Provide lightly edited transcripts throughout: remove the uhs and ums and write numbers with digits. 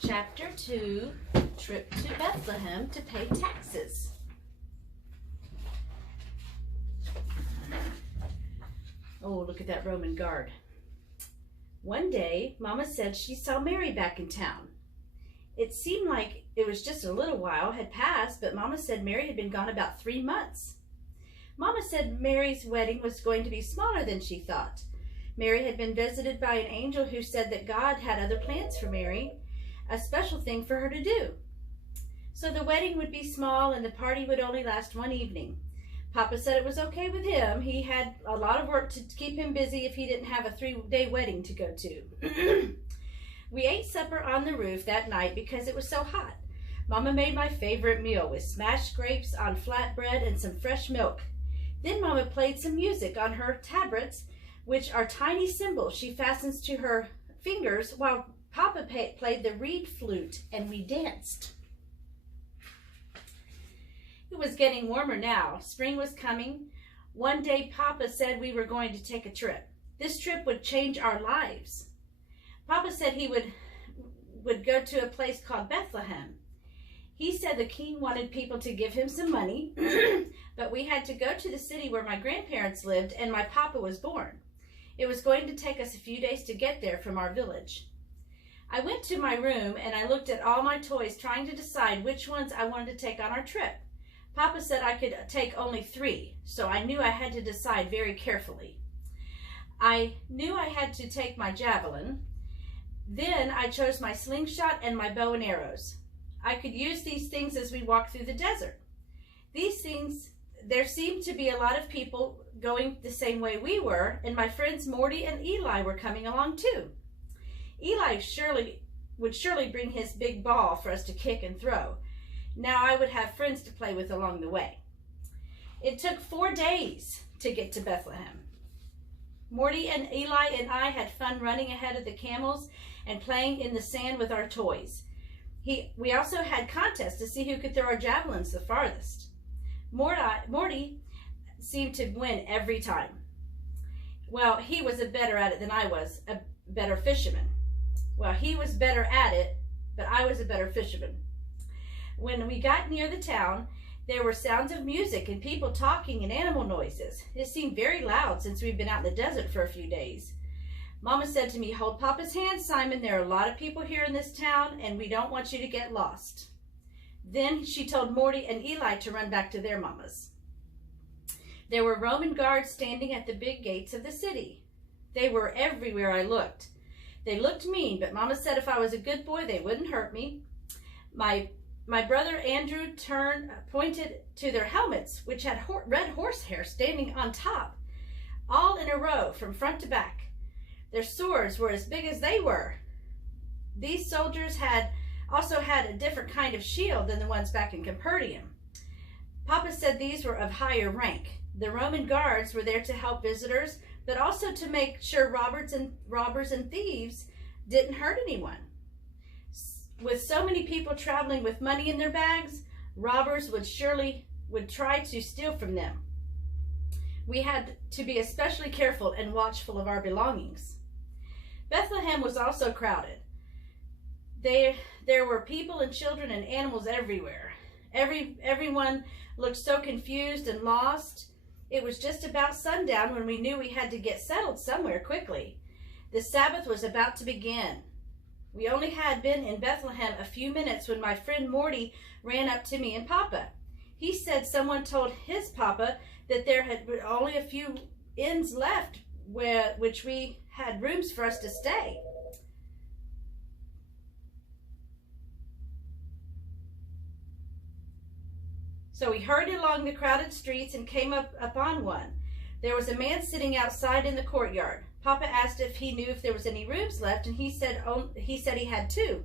Chapter 2, Trip to Bethlehem to Pay Taxes. Oh, look at that Roman guard. One day, Mama said she saw Mary back in town. It seemed like it was just a little while had passed, but Mama said Mary had been gone about 3 months. Mama said Mary's wedding was going to be smaller than she thought. Mary had been visited by an angel who said that God had other plans for Mary, a special thing for her to do. So the wedding would be small and the party would only last one evening. Papa said it was okay with him. He had a lot of work to keep him busy if he didn't have a 3-day wedding to go to. We ate supper on the roof that night because it was so hot. Mama made my favorite meal with smashed grapes on flatbread and some fresh milk. Then Mama played some music on her tabrets, which are tiny cymbals she fastens to her fingers, while Papa played the reed flute, and we danced. It was getting warmer now. Spring was coming. One day Papa said we were going to take a trip. This trip would change our lives. Papa said he would go to a place called Bethlehem. He said the king wanted people to give him some money, but we had to go to the city where my grandparents lived and my papa was born. It was going to take us a few days to get there from our village. I went to my room and I looked at all my toys, trying to decide which ones I wanted to take on our trip. Papa said I could take only 3, so I knew I had to decide very carefully. I knew I had to take my javelin. Then I chose my slingshot and my bow and arrows. I could use these things as we walked through the desert. These things, there seemed to be a lot of people going the same way we were, and my friends Morty and Eli were coming along too. Eli would surely bring his big ball for us to kick and throw. Now I would have friends to play with along the way. It took 4 days to get to Bethlehem. Morty and Eli and I had fun running ahead of the camels and playing in the sand with our toys. We also had contests to see who could throw our javelins the farthest. Morty seemed to win every time. Well, he was better at it than I was, a better fisherman. Well, he was better at it, but I was a better fisherman. When we got near the town, there were sounds of music and people talking and animal noises. It seemed very loud since we'd been out in the desert for a few days. Mama said to me, "Hold Papa's hand, Simon. There are a lot of people here in this town, and we don't want you to get lost." Then she told Morty and Eli to run back to their mamas. There were Roman guards standing at the big gates of the city. They were everywhere I looked. They looked mean, but Mama said if I was a good boy, they wouldn't hurt me. My brother Andrew pointed to their helmets, which had red horsehair standing on top, all in a row from front to back. Their swords were as big as they were. These soldiers also had a different kind of shield than the ones back in Capernaum. Papa said these were of higher rank. The Roman guards were there to help visitors, but also to make sure robbers and thieves didn't hurt anyone. With so many people traveling with money in their bags, robbers would try to steal from them. We had to be especially careful and watchful of our belongings. Bethlehem was also crowded. There were people and children and animals everywhere. Everyone looked so confused and lost. It was just about sundown when we knew we had to get settled somewhere quickly. The Sabbath was about to begin. We only had been in Bethlehem a few minutes when my friend Morty ran up to me and Papa. He said someone told his Papa that there had been only a few inns left which we had rooms for us to stay. So we hurried along the crowded streets and came upon one. There was a man sitting outside in the courtyard. Papa asked if he knew if there was any rooms left, and he said he had 2.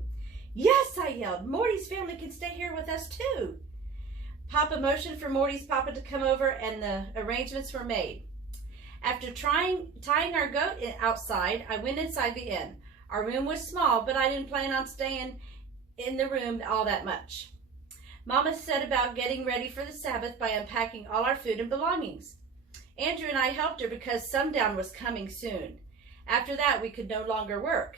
"Yes," I yelled. "Morty's family can stay here with us too." Papa motioned for Morty's Papa to come over, and the arrangements were made. After tying our goat outside, I went inside the inn. Our room was small, but I didn't plan on staying in the room all that much. Mama set about getting ready for the Sabbath by unpacking all our food and belongings. Andrew and I helped her because sundown was coming soon. After that, we could no longer work.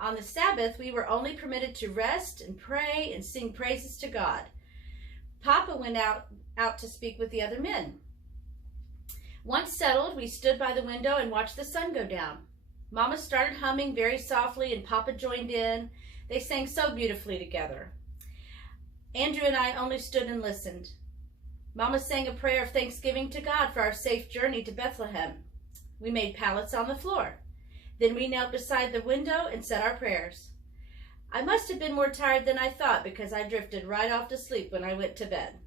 On the Sabbath, we were only permitted to rest and pray and sing praises to God. Papa went out to speak with the other men. Once settled, we stood by the window and watched the sun go down. Mama started humming very softly and Papa joined in. They sang so beautifully together. Andrew and I only stood and listened. Mama sang a prayer of thanksgiving to God for our safe journey to Bethlehem. We made pallets on the floor. Then we knelt beside the window and said our prayers. I must have been more tired than I thought because I drifted right off to sleep when I went to bed.